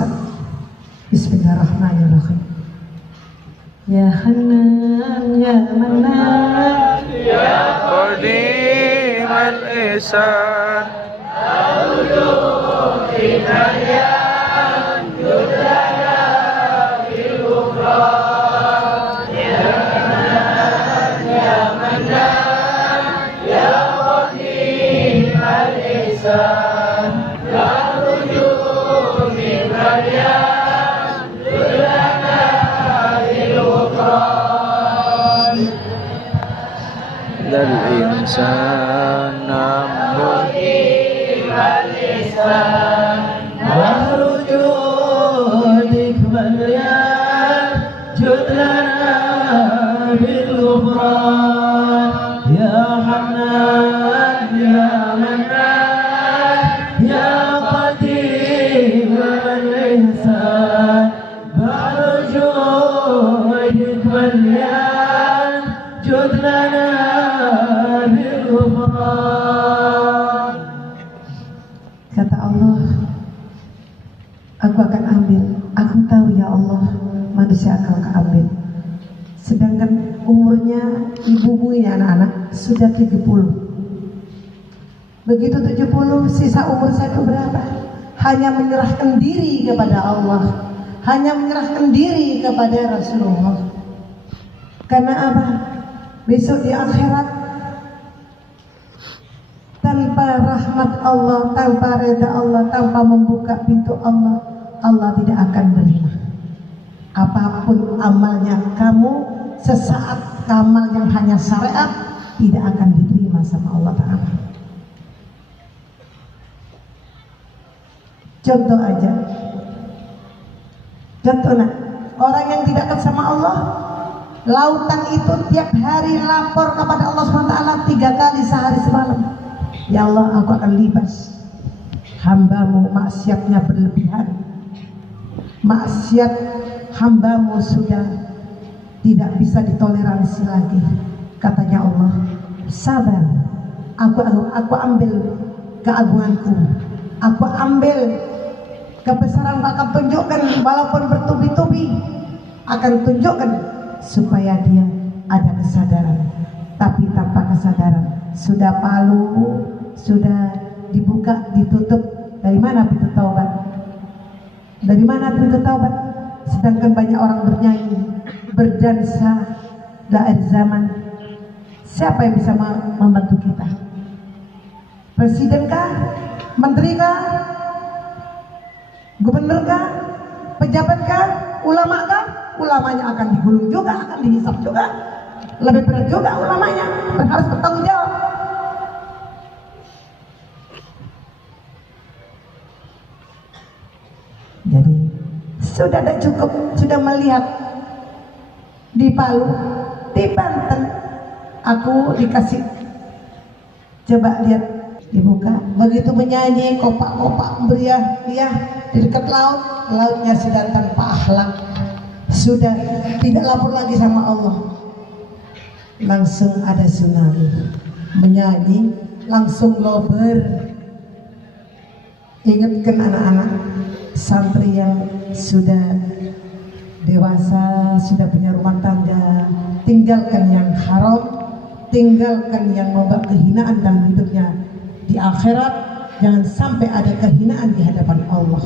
Hasan. Bismillahirrahmanirrahim. Ya Hanan ya Manan Ya Qadim al-Ihsan Dal insan namun Warujud kembalian Judlana bil-ghufran Ya Hanan ya Manan Ya Qadim al-Ihsan Warujud kembalian Judlana bil-ghufran. Kata Allah, aku akan ambil. Aku tahu ya Allah, manusia akan ambil. Sedangkan umurnya ibumu ini anak-anak sudah 70. Begitu 70, sisa umur saya itu berapa? Hanya menyerahkan diri kepada Allah, hanya menyerahkan diri kepada Rasulullah. Karena apa? Besok di akhirat, tanpa rahmat Allah, tanpa reda Allah, tanpa membuka pintu Allah, Allah tidak akan menerima. Apapun amalnya kamu, sesaat amal yang hanya syariat tidak akan diterima sama Allah Ta'ala. Contoh aja, contoh nak, orang yang tidak dekat sama Allah, lautan itu tiap hari lapor kepada Allah SWT 3 kali sehari semalam. Ya Allah, aku akan libas. Hambamu maksiatnya berlebihan. Maksiat hambamu sudah tidak bisa ditoleransi lagi. Katanya Allah, sabar. Aku ambil keagunganku. Aku ambil kebesaran, akan tunjukkan walaupun bertubi-tubi, akan tunjukkan supaya dia ada kesadaran. Tapi tanpa kesadaran, sudah palu, sudah dibuka, ditutup. Dari mana pintu taubat? Dari mana pintu taubat? Sedangkan banyak orang bernyanyi, berdansa dari zaman. Siapa yang bisa membantu kita? Presidenkah? Menterikah? Gubernorkah? Pejabatkah? Ulamakah? Ulamanya akan digulung juga, akan dihisap juga. Lebih berat juga ulamanya, harus bertanggung jawab. Jadi sudah tidak cukup, sudah melihat di Palu, di Banten, aku dikasih, coba lihat, dibuka, begitu menyanyi kopak-kopak meriah di dekat laut, lautnya sudah tanpa akhlak, sudah tidak lapor lagi sama Allah. Langsung ada tsunami, menyanyi langsung lober. Ingatkan anak-anak santri yang sudah dewasa, sudah punya rumah tangga, tinggalkan yang haram, tinggalkan yang membawa kehinaan dalam hidupnya. Di akhirat jangan sampai ada kehinaan di hadapan Allah.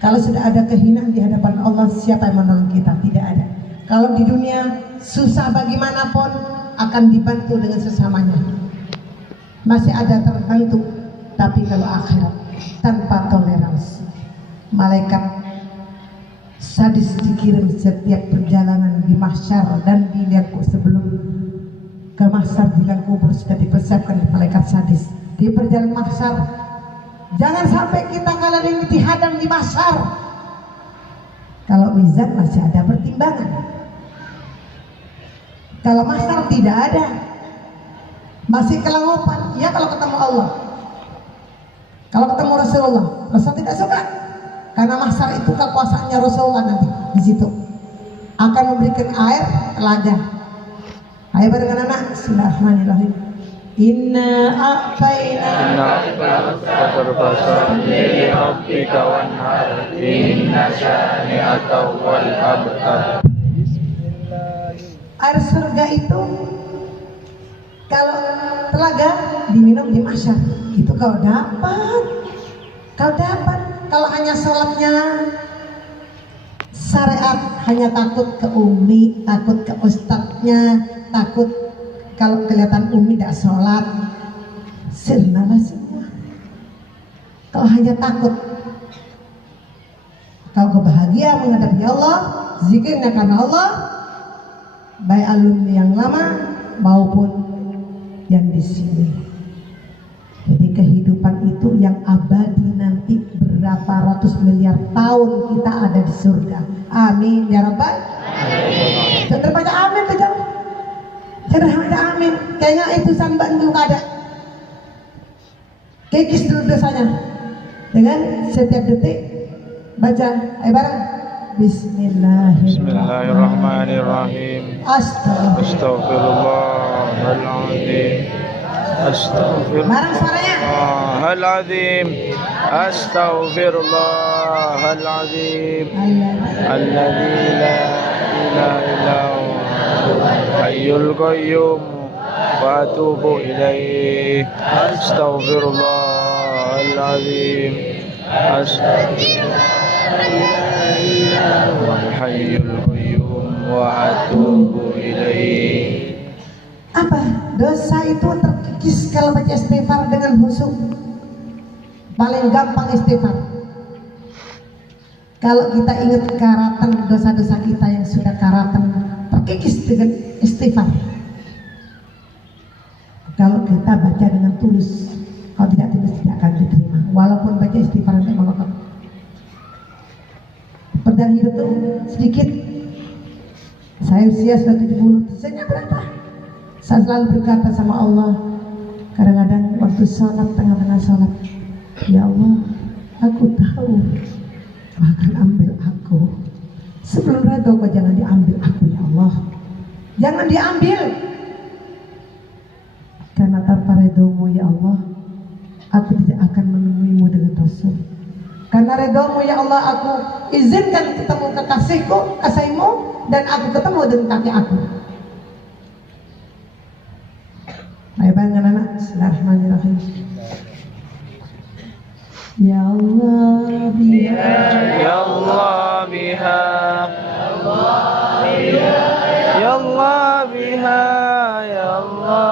Kalau sudah ada kehinaan di hadapan Allah, siapa yang menolong kita? Tidak ada. Kalau di dunia susah bagaimanapun akan dibantu dengan sesamanya, masih ada terbantu. Tapi kalau akhirat tanpa toleransi, malaikat sadis dikirim setiap perjalanan di mahsyar dan di liang kubur. Sebelum ke mahsyar di liang kubur sudah dipersiapkan malaikat sadis. Di perjalanan mahsyar, jangan sampai kita kalian ini dihadang di mahsyar. Kalau mizan masih ada pertimbangan. Kalau mahsyar tidak ada, masih kelangopan. Ya kalau ketemu Allah, kalau ketemu Rasulullah, Rasul tidak suka. Karena mahsyar itu kekuasaannya Rasulullah nanti di situ akan memberikan air telaga. Ayo barengan anak, bismillahirrahmanirrahim. Inna a'tayna Fasalli rabbika wanhar inna syani'aka wal abtar. Air surga itu kalau telaga diminum di mahsyar itu kau dapat. Kalau hanya sholatnya syariat, hanya takut ke umi, takut ke ustadznya, takut kalau kelihatan umi tidak sholat, sirnalah semua. Kalau hanya takut, kau kebahagia menghadapi Allah, zikirnya karena Allah, baik alumni yang lama maupun yang di sini. Jadi kehidupan itu yang abadi, nanti berapa ratus miliar tahun kita ada di surga. Amin ya rabbal. Jangan baca amin tuh jauh. Jangan amin. Kayaknya itu sambat dulu ada. Kekis dulu dosanya. Dengan setiap detik baca bareng. Bismillahirrahmanirrahim. Astaghfirullahaladzim. Astaghfirullahaladzim. Astaghfirullahaladzim. Alladzi la ilaha illa huwa hayyul qayyum wa atubu ilaihi. Astaghfirullahaladzim. Astaghfirullahaladzim. Hayyul qayyum wa atubu ilaihi. Apa? Dosa itu terkikis kalau baca istighfar dengan khusyuk. Paling gampang istighfar. Kalau kita ingat karatan dosa-dosa kita yang sudah karatan, terkikis dengan istighfar. Kalau kita baca dengan tulus, kalau tidak tulus tidak akan diterima. Walaupun baca istighfar nanti mengokok. Perjalanan hidup itu sedikit. Saya usia sudah 70, sisanya berapa? Saya selalu berkata sama Allah, kadang-kadang waktu sholat, tengah-tengah sholat, ya Allah, aku tahu Kau akan ambil aku. Sebelum redha Kau jangan diambil aku ya Allah. Jangan diambil. Karena tanpa redha-Mu ya Allah, aku tidak akan menemuimu dengan Rasul. Karena redha-Mu ya Allah, aku izinkan ketemu kekasihku, kasih-Mu, dan aku ketemu dengan kakek aku. Ayo bareng anak-anak. Bismillahirrahmanirrahim. Ya Allah biha, Ya Allah biha, Ya Allah biha, Ya Allah biha, Ya Allah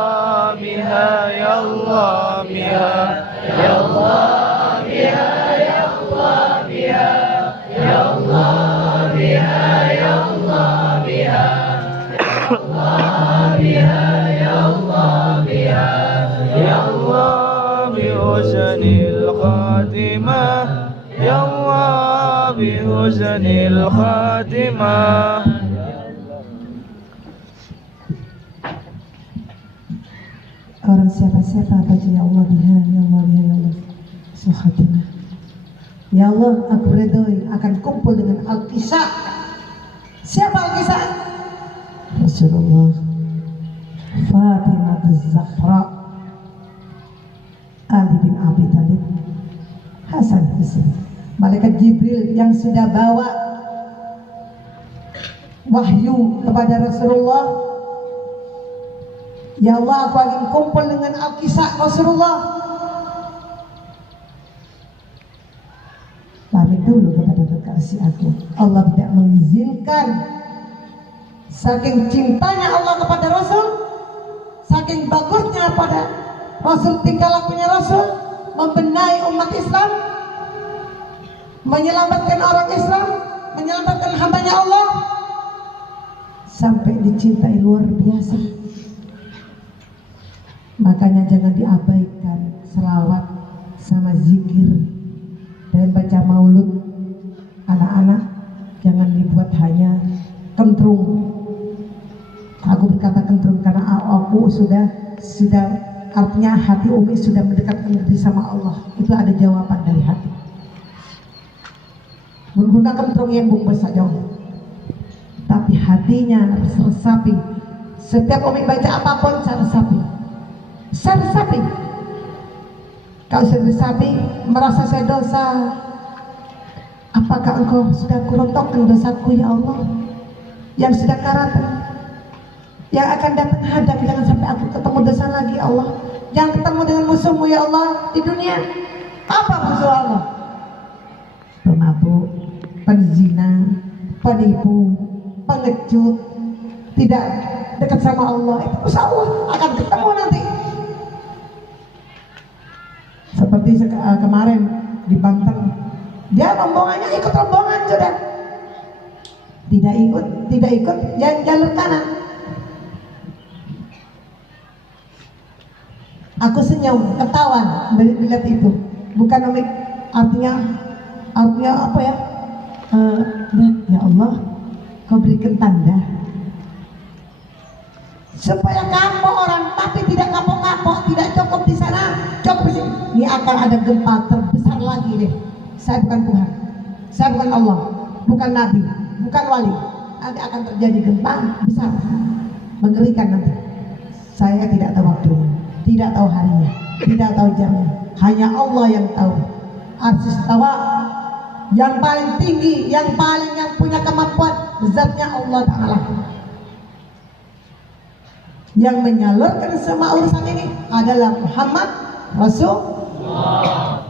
biha, Ya Allah biha, Ya Allah biha, Ya Allah biha, Ya Allah biha, Ya Allah biha, Ya Allah biha, Ya Allah biha, Ya Allah bihusnil khatimah, Ya Allah bihusnil khatimah. Orang siapa-siapa baca ya Allah biha, ya Allah biha, ya Allah khatimah. Ya Allah, aku redoi akan kumpul dengan Al-Kisah. Siapa Al-Kisah? Rasulullah, Fatimah Az-Zahra, Ali bin Abi Thalib, Hasan Husain. Malaikat Jibril yang sudah bawa wahyu kepada Rasulullah. Ya Allah, aku ingin kumpul dengan Al-Kisah Rasulullah. Pamit dulu kepada kekasih aku. Allah tidak mengizinkan. Saking cintanya Allah kepada Rasul, saking bagusnya pada Rasul, tingkah lakunya Rasul, membenahi umat Islam, menyelamatkan orang Islam, menyelamatkan hambanya Allah, sampai dicintai luar biasa. Makanya jangan diabaikan selawat sama zikir dan baca maulud. Anak-anak jangan dibuat hanya kentrung. Aku berkata kentrung karena aku sudah artinya hati Umi sudah mendekatkan diri sama Allah. Itu ada jawaban dari hati. Menggunakan kentrung yang bungkus saja, tapi hatinya harus resapi. Setiap Umi baca apapun saya resapi. Saya resapi. Kalau saya resapi, merasa saya dosa, apakah engkau sudah kurontokkan dosaku ya Allah, yang sudah karatan, yang akan datang hadap, jangan sampai aku ketemu dosa lagi ya Allah, jangan ketemu dengan musuhmu ya Allah di dunia. Apa musuh Allah? Pemabuk, penzina, penipu, pengecut, tidak dekat sama Allah, itu musuh Allah, akan ketemu nanti. Seperti kemarin di Banten, dia rombongannya ikut rombongan sudah, tidak ikut yang jalur kanan. Aku senyum, ketawa dari lihat itu. Bukan artinya apa ya? Ya Allah, kau berikan tanda supaya kapok orang, tapi tidak kapok-kapok, tidak cukup di sana, cukup di sini. Ini akan ada gempa terbesar lagi deh. Saya bukan Tuhan, saya bukan Allah, bukan Nabi, bukan wali. Nanti akan terjadi gempa besar, mengerikan nanti. Saya tidak tahu waktunya, tidak tahu harinya, tidak tahu jamnya. Hanya Allah yang tahu. Arsy istawa, yang paling tinggi, yang punya kemampuan, zatnya Allah Ta'ala. Yang menyalurkan semua urusan ini adalah Muhammad Rasulullah.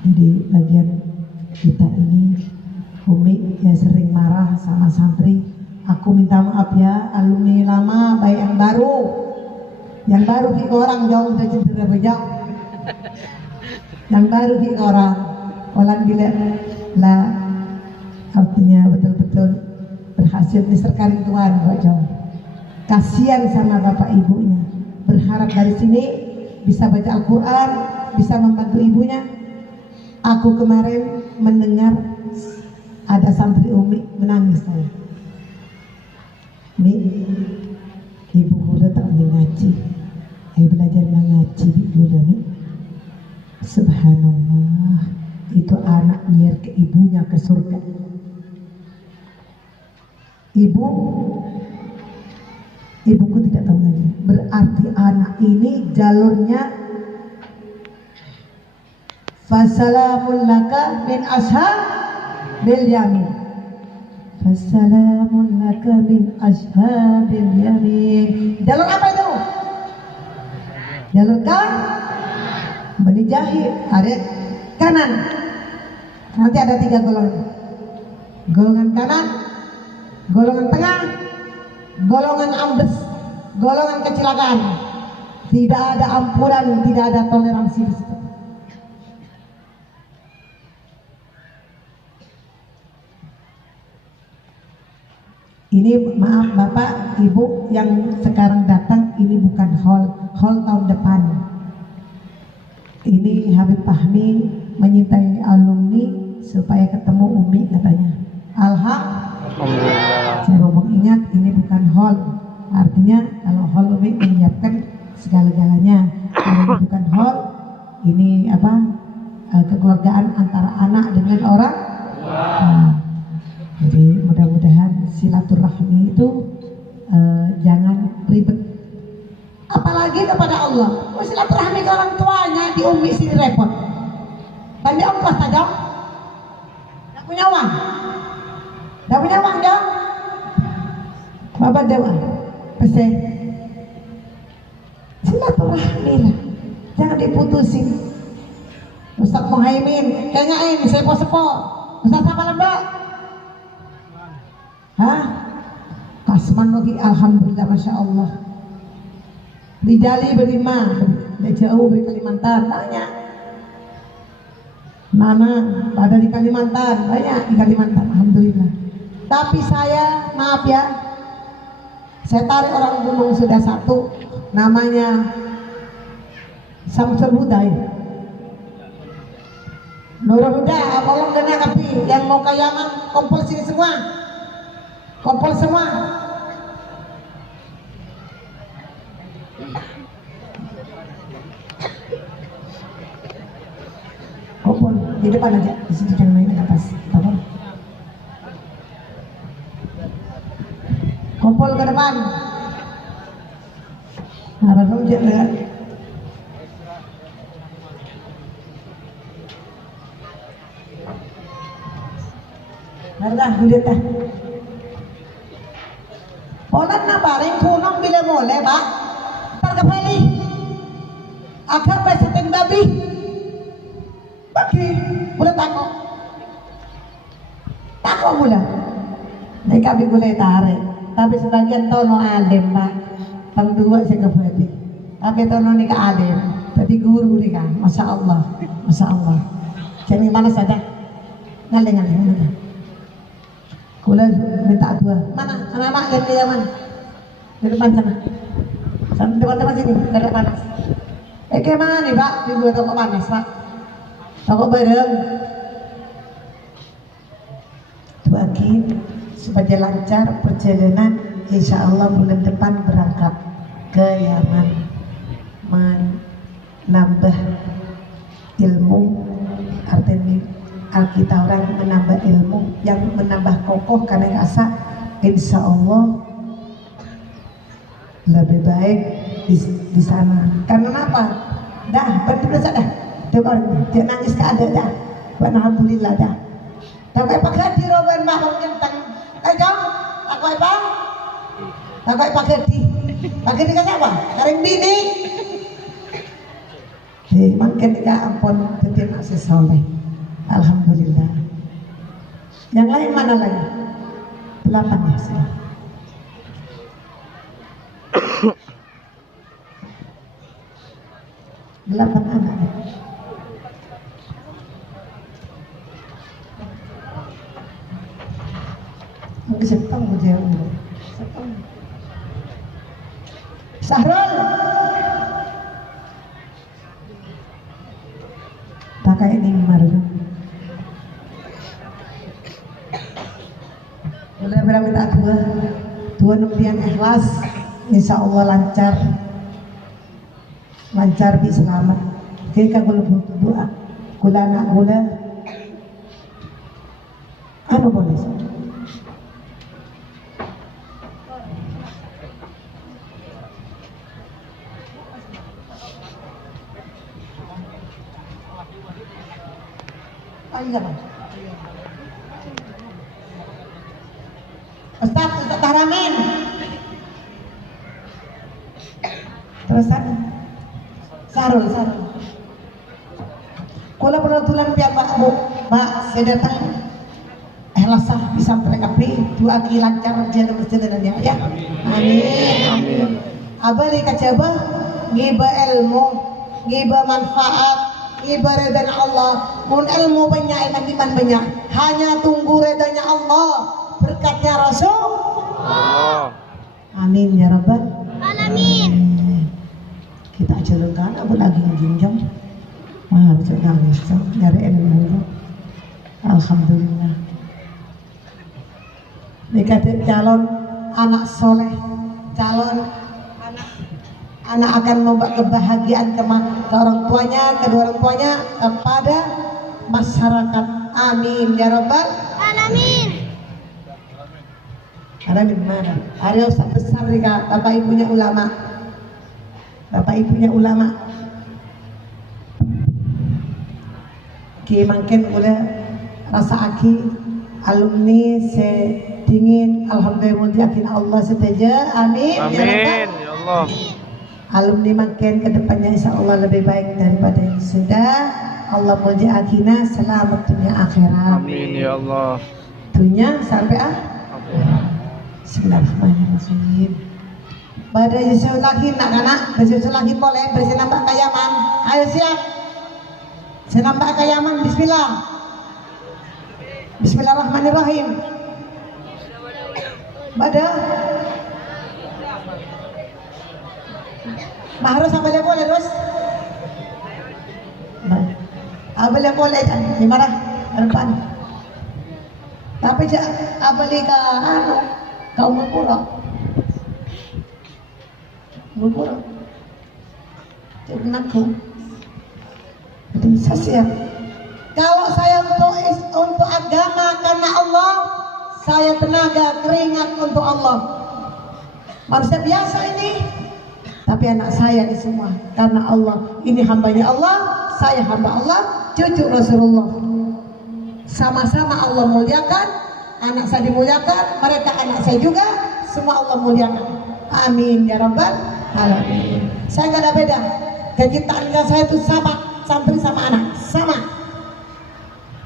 Jadi bagian kita ini, Umi ya sering marah sama santri. Aku minta maaf ya, alumni lama baik yang baru di orang jauh udah cendera bejang. Yang baru di orang bila lah, artinya betul-betul berhasil diserkari Tuhan. Kasihan sama bapak ibunya, berharap dari sini bisa baca Al-Quran, bisa membantu ibunya. Aku kemarin mendengar ada santri Umi menangis. Saya, Mi, ibu udah tak ngaji, belajar ngaji ibu udah Mi. Subhanallah, itu anak niat ke ibunya ke surga. Ibuku tidak tahu ngaji, berarti anak ini jalurnya fasalamun laka min ashabil yamin. Fasalamun laka min ashabil yamin. Jalur apa itu? Jalur Bani Jahil, ada kanan. Nanti ada 3 golongan. Golongan kanan, golongan tengah, golongan ambles, golongan kecelakaan. Tidak ada ampunan, tidak ada toleransi di situ. Ini maaf Bapak, Ibu yang sekarang datang, ini bukan hall tahun depan. Ini Habib Fahmi menyintai alumni supaya ketemu Umi katanya. Alhamdulillah. Saya ngomong ingat, ini bukan hall. Artinya kalau hall Umi menyiapkan segala-galanya. Kalau ini bukan hall, ini apa? Kekeluargaan antara anak dengan orang. Jadi mudah-mudahan silaturahmi itu jangan ribet. Apalagi kepada Allah. Silaturahmi ke orang tuanya di Umi sini repot. Tadi ongkos saja. Tidak punya uang. Tidak punya uang dong. Bapak doa. Pesan. Silaturahmi lah. Jangan diputusin. Ustaz Muhaimin, kayaknya ini sepo-sepo. Ustaz apa lembak? Hah? Kasman lagi, alhamdulillah, masya Allah. Di Jali berlima, di jauh di Kalimantan banyak. Mana pada di Kalimantan banyak, di Kalimantan, alhamdulillah. Tapi saya, maaf ya, saya tarik orang gunung sudah satu, namanya Samsul Huda. Nurul Huda, tolong dana kapi yang mau ke Yaman, kumpul sini semua, kumpul semua. Kumpul di depan aja, di situ jangan main ke atas. Apa? Kumpul ke depan. Harap hujan ya. Harap hujan dah. Polan na paring punong bila mole ba? Tarkapali. Akar ba sa babi? Bagi, mula tako. Tako mula. May kami gulay tarik. Tapi sebagian tono alim pak. Pang-dua saya kebati. Tapi tono ni ka alim. Tadi guru ni ka. Masya Allah. Masya Allah. Jadi mana saja? Ngaling. Kula minta dua. Mana? Anak-anak yang di mana? Di depan sana. Sana depan sini. Ada panas. Kemana nih pak? Di dua toko panas pak. Toko bareng. Bagi supaya lancar perjalanan, insya Allah bulan depan berangkat ke Yaman menambah ilmu, artinya kita orang menambah ilmu yang menambah kokoh karena rasa insya Allah lebih baik di sana. Karena apa? Dah berdosa dah. Dia nangis ke ada dah. Alhamdulillah dah. Tapi pakai di roban mahal kentang. Jom, aku apa? Aku pakai di siapa? Karing bini. Makin tidak ampun tetap masih soleh. Alhamdulillah. Yang lain mana lagi? 8 ya sudah. Delapan anak. Mungkin sepang berjauh. Sahrul. Tak kayak ini maru. Boleh minta dua nembian ikhlas, insya Allah lancar bi selamat. Jika gula doa, gula anak gula, anu boleh. Ustaz Tahramin. Terus Sarul. Kula pernah tulan pian Pak Bu. Pak, saya datang ikhlasah bisa terkapi dua ki lancar jalan perjalanannya ya. Amin. Abali kacaba ngiba ilmu, ngiba manfaat, ngiba redanya Allah. Mun ilmu banyak, iman banyak. Hanya tunggu redanya Allah, berkatnya Rasul. Amin ya Rabbal Alamin. Kita jalankan aku lagi menjunjung. Harus nangis dari ilmu. Alhamdulillah. Dikatakan calon anak soleh, calon anak akan membawa kebahagiaan ke orang tuanya, kedua orang tuanya, kepada masyarakat. Amin ya Rabbal Alamin. Ada di mana? Ada ustaz besar juga, bapak ibunya ulama. Ki makin boleh rasa aki alumni sedingin. Alhamdulillah yakin Allah setuju. Amin. Amin ya Allah. Alumni makin kedepannya insya Allah lebih baik daripada yang sudah. Allah mujiakina selamat dunia akhirat. Amin ya Allah. Dunia sampai akhirat. Bismillahirrahmanirrahim. Pada Yesus lagi nak Yesus lagi boleh bersenambah kayaman. Ayo siap. Senambah kayaman. Bismillah. Bismillahirrahmanirrahim. Pada Mahrus apa dia boleh terus? Abali boleh kan? Gimana? Depan. Tapi abali ka kau mengkurang. Jadi aku bisa siap. Kalau saya untuk agama karena Allah, saya tenaga keringat untuk Allah. Manusia biasa ini Tapi anak saya ini semua karena Allah. Ini hambanya Allah, saya hamba Allah, cucu Rasulullah. Sama-sama Allah muliakan, anak saya dimuliakan, mereka anak saya juga, semua Allah muliakan. Amin ya rabbal alamin. Saya nggak ada beda. Kecintaan saya itu sama, santri sama anak, sama.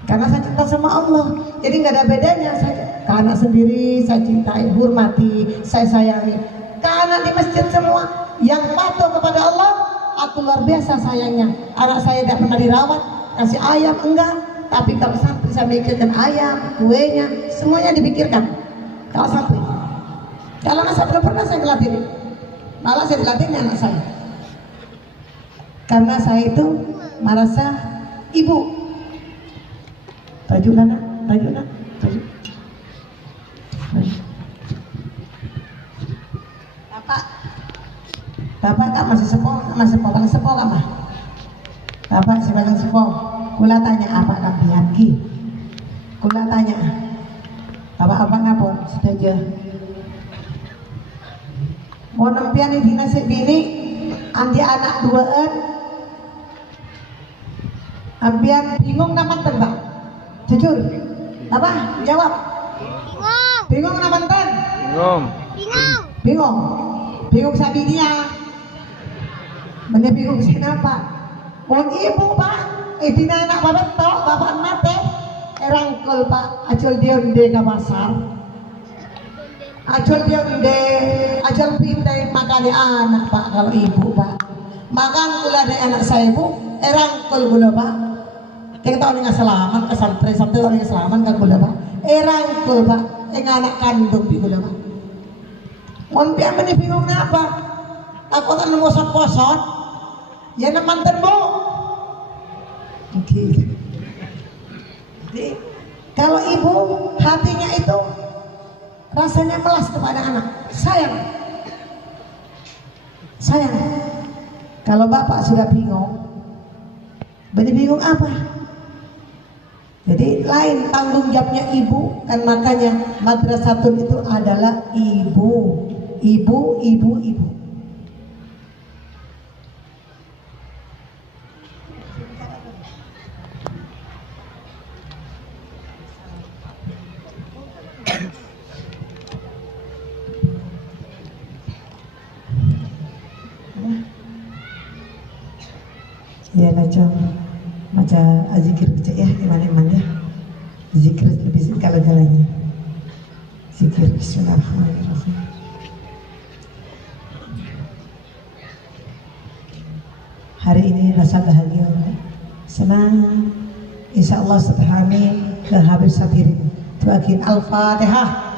Karena saya cinta sama Allah, jadi nggak ada bedanya. Saya ke anak sendiri saya cintai, hormati, saya sayangi. Ke anak di masjid semua yang patuh kepada Allah, aku luar biasa sayangnya. Anak saya tidak pernah dirawat, kasih ayam enggak, tapi kalau santri saya mikirkan ayam, kuenya, semuanya dipikirkan. Kalau santri, kalau anak saya belum pernah saya ngelatih, malah saya dilatihnya anak saya. Karena saya itu merasa ibu. Tajuk nak, tajuk. Bapak kak masih sepuh, paling sepuh kak mah. Bapak si paling sepuh. Kula tanya apa kak Bianki? Kula tanya, bapak apa ngapun? Sedaja. Mau nempian di nasib bini, andi anak duaan. Ambian bingung nama tebak. Jujur, apa? Jawab. Bingung nama ten? Bingung sabi dia. Mana bingung kenapa? Wong ibu pak, anak bapak tok, bapak mate, erangkul pak, acul dia di ke pasar, acul dia di, acul pintai makan anak pak kalau ibu pak, makan gula dari anak saya bu, erangkul gula pak, kita tahu nggak selamat, santri orang yang selamat kan gula pak, erangkul pak, anak kandung di gula pak, mon biar mana bingung apa? Aku kan ngosot-ngosot, ya mantan bu. Oke. Jadi kalau ibu hatinya itu rasanya melas kepada anak, sayang. Kalau bapak sudah bingung, bingung apa? Jadi lain tanggung jawabnya ibu, kan makanya madrasatun itu adalah ibu. Ya macam zikir baca ya gimana ya zikir lebih segala-galanya zikir bismillahirrahmanirrahim. Hari ini rasa bahagia, senang, insya Allah setelah ini ke Habib Safirin tuakin Al-Fatihah.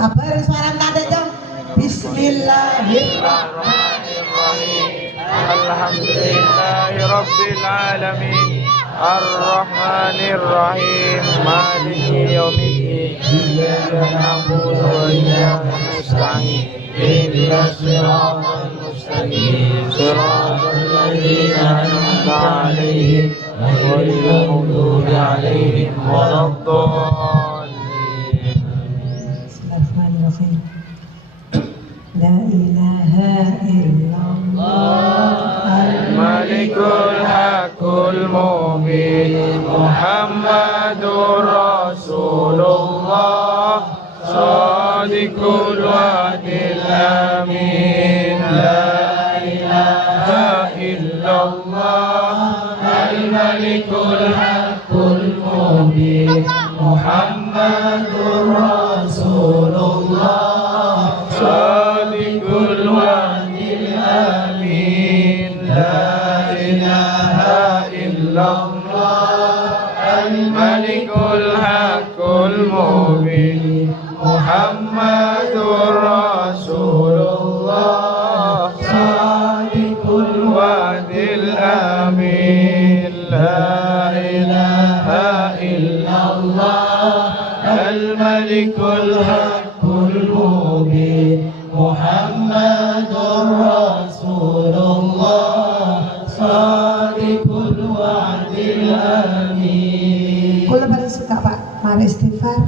Apa suara nada jam? Bismillahirrahmanirrahim. Alhamdulillahi Rabbil Alamin Ar-Rahmanir-Rahim Maliki Yawmiddin Iyyaka na'budu wa iyyaka nasta'in Ihdinas siratal mustaqim Siratal ladzina an'amta 'alaihim ghairil maghdubi 'alaihim waladdallin. Bismillahirrahmanirrahim. La ilaha illallah Al-Malikul Haqqul Mubin Muhammadur Rasulullah Sadiqul Wa'dil Amin La ilaha illallah Al-Malikul Haqqul Mubin Muhammadur Rasulullah Sadiqul Wa'dil Amin La ilaha illallah Al-Malikul Haqqul Mubin Muhammadur Rasulullah Sadiqul Wa'dil Amin La ilaha illallah Al-Malikul Haqqul Mubin Muhammadur Rasulullah Sadiqul Wa'dil Amin. Kula paling suka Pak, mari istighfar.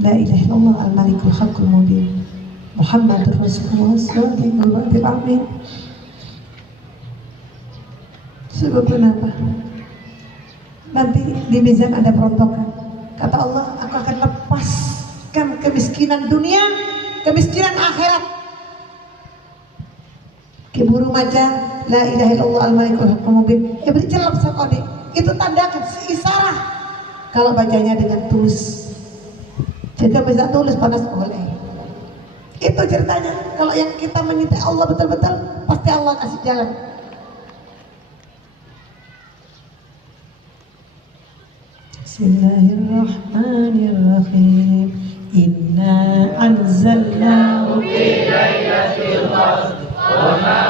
La ilaha illallah al-malikul haqqul mubin Muhammadur Rasulullah sallallahu alaihi wasallam. Sebab kenapa? Nanti di mizan ada perontokan. Kata Allah, aku akan lepaskan kemiskinan dunia, kemiskinan akhirat. Keburu maja, la ilaha illallah al-malikul haqqul mubin. Beri celap sakode. Itu tanda isyarat kalau bacanya dengan tulus. Jadi bisa tulus panas oleh. Itu ceritanya. Kalau yang kita menyintai Allah betul-betul, pasti Allah kasih jalan. Bismillahirrahmanirrahim. Inna anzalnahu fi lailatul qadr wa ma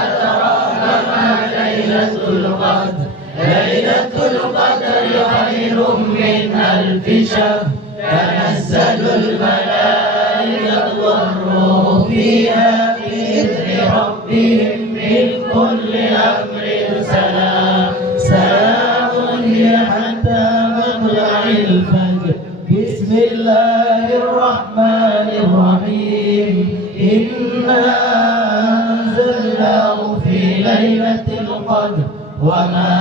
adraka ma lailatul qadr. Lailatul qadri khairum min alfi syahr. Tanazzalul malaikatu war-ruhu fiha bi'izni rabbihim min kulli amrin salam. Salamun hiya hatta matla'il fajr. Bismillahirrahmanirrahim. Inna anzalnahu fi lailatul qadr wa ma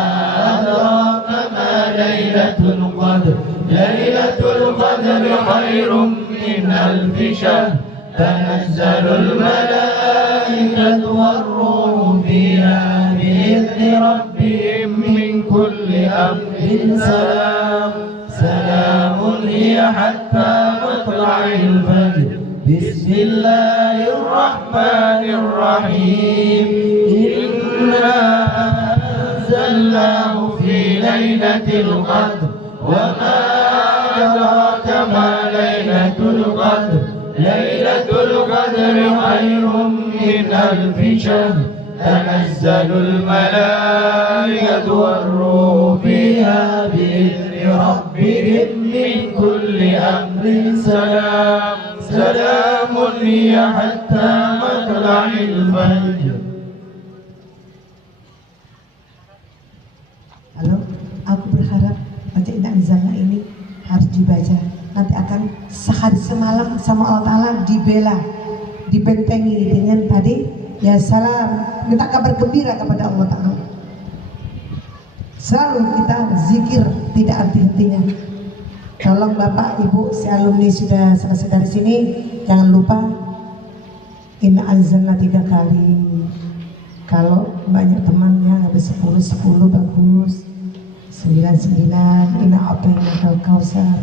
adraka ma lailatul qadr. Lailatul qadri khairum min alfi syahr. Tanazzalul malaikatu war-ruhu fiha bi'izni rabbihim min kulli amrin salam. Salamun hiya hatta matla'il fajr. Bismillahirrahmanirrahim. Inna anzalnahu fi lailatul qadr wa ma adraka ma lailatul qadr. Lailatul qadri khairum min alfi syahr. Tanazzalul malaikatu war-ruhu fiha bi'izni rabbihim min kulli amrin salam. Salamun hiya hatta matla'il fajr. Halo, aku berharap baca Inna Anzalna ini harus dibaca. Nanti akan sehari semalam sama Allah Ta'ala dibela, dibentengi dengan tadi ya salam, minta kabar gembira kepada Allah Ta'ala. Selalu kita zikir tidak henti-hentinya. Tolong Bapak Ibu si alumni sudah selesai dari sini, jangan lupa Inna Anzalna 3 kali. Kalau banyak temannya habis 10 bagus. 99 Inna a'tainakal kautsar.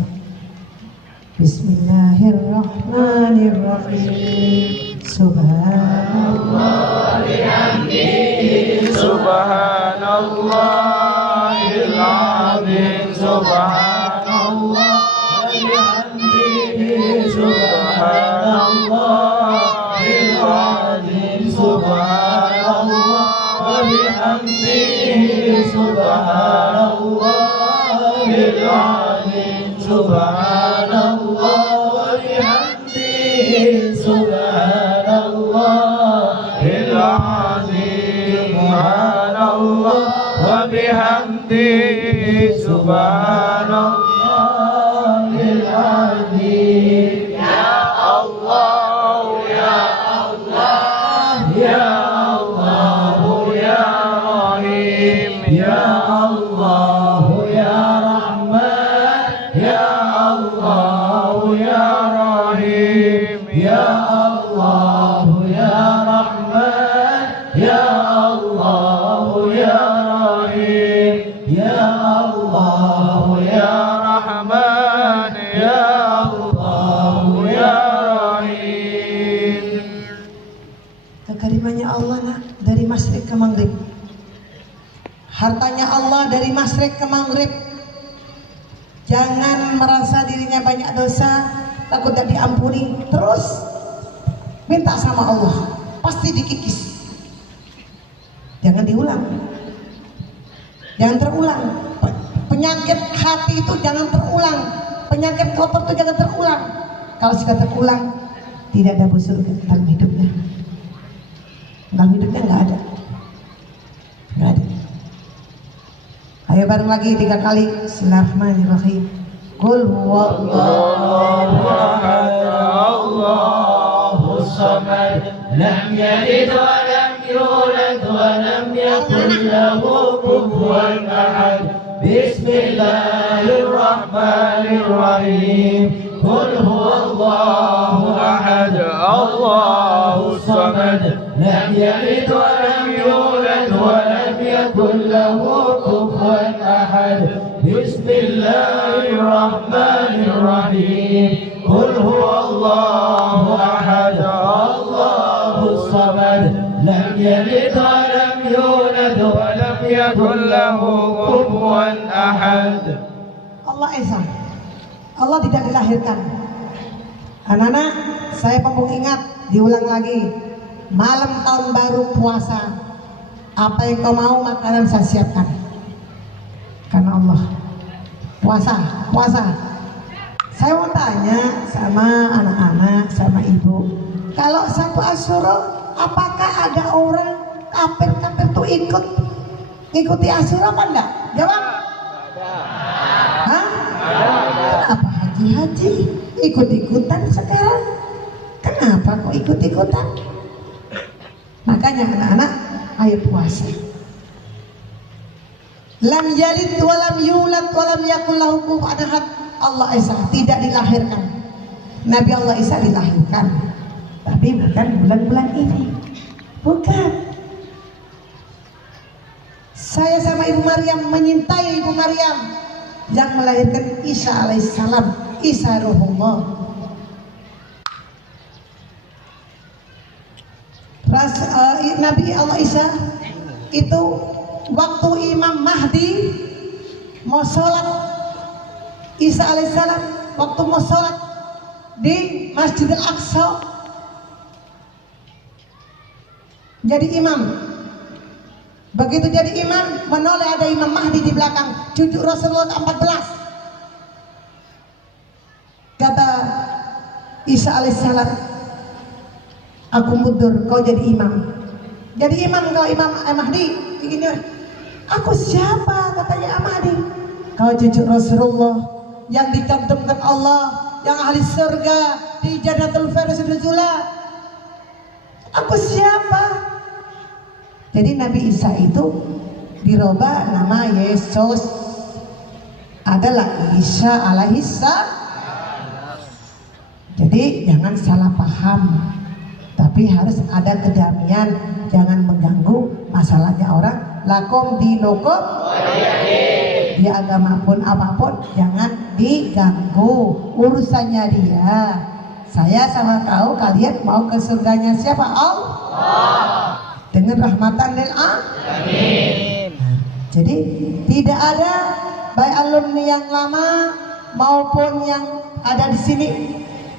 Bismillahirrahmanirrahim. Subhanallah bihamdihi. Subhanallahil azim. Subhanallah bihamdihi. Subhanallahil azim. Subhanallah bihamdihi. Subhanallahil azim. Subhanallah wa bihamdihi. Subhanallahil azim. Subhanallah wa bihamdihi. Subhanallahil azim. Ya Allah, ya Allah, ya Allah, ya Rahim, ya Allah, ya Rahman, ya Allah, ya Rahim, ya Allah, ya Rahman, ya Allah, ya Rahim, ya Allah, ya Rahman, ya Allah, ya Rahim. Kekarimannya Allah nak dari masyrik ke maghrib. Hartanya Allah dari masyrik ke maghrib. Jangan merasa dirinya banyak dosa, takut tidak diampuni. Terus minta sama Allah, pasti dikikis. Jangan diulang, jangan terulang. Penyakit hati itu jangan terulang, penyakit kotor itu jangan terulang. Kalau sudah terulang, tidak ada surga dalam hidupnya. Dalam hidupnya nggak ada, nggak ada. Ayo bareng lagi 3 kali. Bismillahirrahmanirrahim. Qul huwallahu ahad, Allahu الصمد لم يلد ولم يولد ولم يكن له كفوا أحد بسم الله الرحمن الرحيم قل هو الله أحد الله الصمد لم يلد ولم يولد ولم يكن له كفوا أحد بسم الله الرحمن الرحيم قل هو الله أحد الله الصمد لم يلد ولم يولد ولم يكن له كفوا أحد. Allah Esa, Allah tidak dilahirkan. Anak-anak, saya mau ingat, diulang lagi. Malam tahun baru puasa, apa yang kau mau makanan saya siapkan. Karena Allah. Puasa. Saya mau tanya sama anak-anak, sama ibu. Kalau satu Asyura, apakah ada orang kafir tuh ikuti Asyura apa enggak? Jawab. Hah? Kenapa haji ikut-ikutan sekarang? Kenapa kok ikut-ikutan? Makanya anak-anak, ayo puasa. Lam yalid wa lam yulad wa lam yakul lahu kufuwan ahad. Allah Isa tidak dilahirkan. Nabi Allah Isa dilahirkan, tapi bukan bulan-bulan ini. Bukan. Saya sama Ibu Maryam menyintai Ibu Maryam yang melahirkan Isa alaihissalam, Isa Ruhullah. Nabi Allah Isa itu waktu Imam Mahdi mau sholat, Isa alaihissalam waktu mau sholat di Masjidil Aqsa jadi imam. Begitu jadi imam, menoleh ada Imam Mahdi di belakang, cucu Rasulullah 14. Kata Isa alaihissalam, aku mundur, kau jadi imam. Jadi imam kau, Imam Mahdi. Begini, aku siapa? Katanya Mahdi. Kau cucu Rasulullah yang dicantumkan Allah, yang ahli surga di Jannatul Firdaus Nuzula. Aku siapa? Jadi Nabi Isa itu dirubah nama Yesus, adalah Isa alaihissalam. Jadi jangan salah paham, tapi harus ada kedamaian, jangan mengganggu masalahnya orang. Lakum dinukum, di agama pun apapun jangan diganggu urusannya dia. Saya sama kau, kalian mau ke surganya siapa? Allah. Dengan rahmatan lil alamin. Jadi tidak ada baik alumni yang lama maupun yang ada di sini.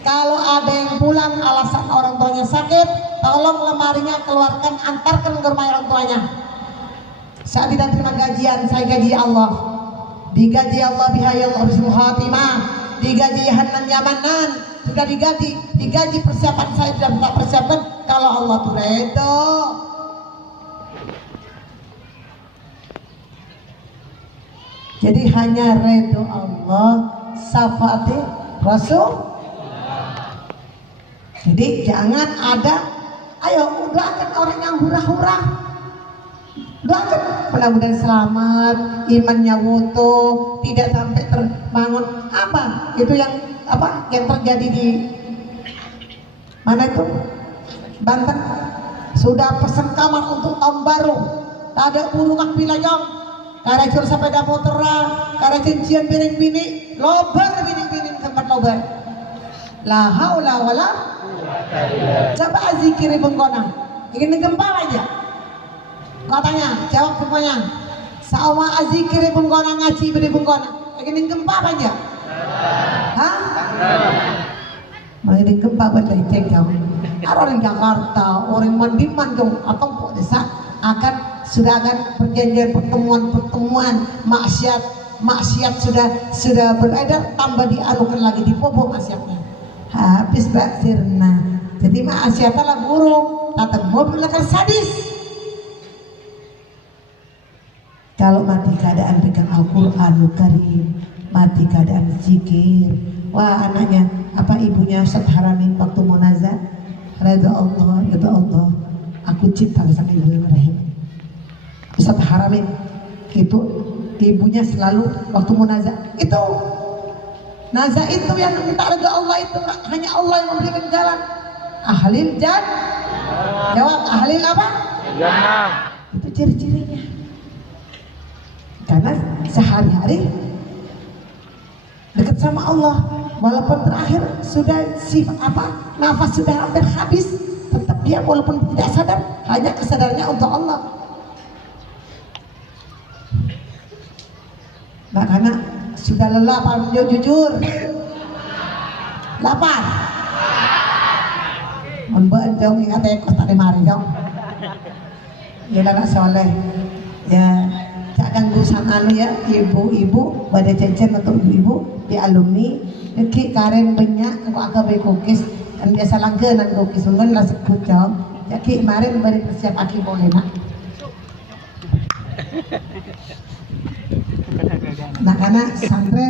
Kalau ada yang pulang alasan orang tuanya sakit, tolong lemarinya keluarkan, antarkan ke rumah orang tuanya. Saya tidak terima gajian, saya gaji Allah. Digaji Allah bihayallah bismil khatimah, digaji hanan yamanan, sudah digaji persiapan saya sudah tak persiapkan kalau Allah tuh redho. Jadi hanya redho Allah, syafaat Rasul. Jadi jangan ada, ayo doakan orang yang hura-hura, doakan mudah-mudahan selamat, imannya wutuh, tidak sampai terbangun apa itu yang terjadi di mana itu Banten, sudah pesan kamar untuk tahun baru, ada burung bilayong, karena cur sepeda motor, karena cincian piring bini, lobar bini tempat lobar, la haula wala. Coba zikir bengkona, ingin gempar aja. Katanya, jawab semuanya. Sama zikir bengkona, ngaji beri bengkona, ingin gempar aja. Hah? Mau ingin gempar buat leceng kau. Orang Jakarta, orang Mandiman dong, atau pok desa sudah akan perjanjian pertemuan maksiat sudah beredar, tambah dianukan lagi, dipobok maksiatnya. Habis Mbak Sirna. Jadi maksiatlah buruk, kata mobil akan sadis. Kalau mati keadaan pegang Al-Qur'anul Karim, mati keadaan zikir. Wah, anaknya ibunya Ustaz Haramin waktu munazah Ridha Allah, aku cinta sama Ibu Ibrahim. Ustaz Haramin itu ibunya selalu waktu munaza itu naza itu yang minta ridha Allah itu hanya Allah yang memberikan jalan. Ahlil jawab ahlil apa? Jannah. Itu ciri-cirinya. Karena sehari-hari dekat sama Allah, walaupun terakhir sudah nafas sudah hampir habis, tetap dia walaupun tidak sadar, hanya kesadarannya untuk Allah. Nah, karena sudah lelah, Pak jujur lapar. Mbak dong ingat ekor tak mari dong. Ya anak soleh. Ya, tak ganggu sana ya ibu-ibu pada cecer untuk ibu di alumni. Deki karen banyak aku agak bekukis kan biasa langganan kukis mungkin lah sebut dong. Jadi kemarin beri persiap aki boleh nak. Nah karena santri